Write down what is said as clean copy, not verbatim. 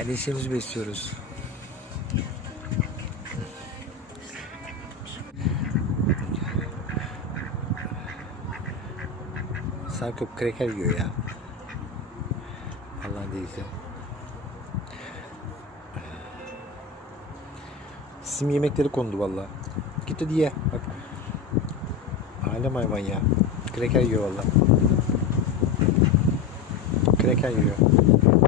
Kardeşlerimizi besliyoruz. Sarkıp kreker yiyor ya. Allah'ın değilse. Sim yemekleri kondu valla. Git hadi ye. Bak. Alem hayvan ya. Kreker yiyor valla. Kreker yiyor.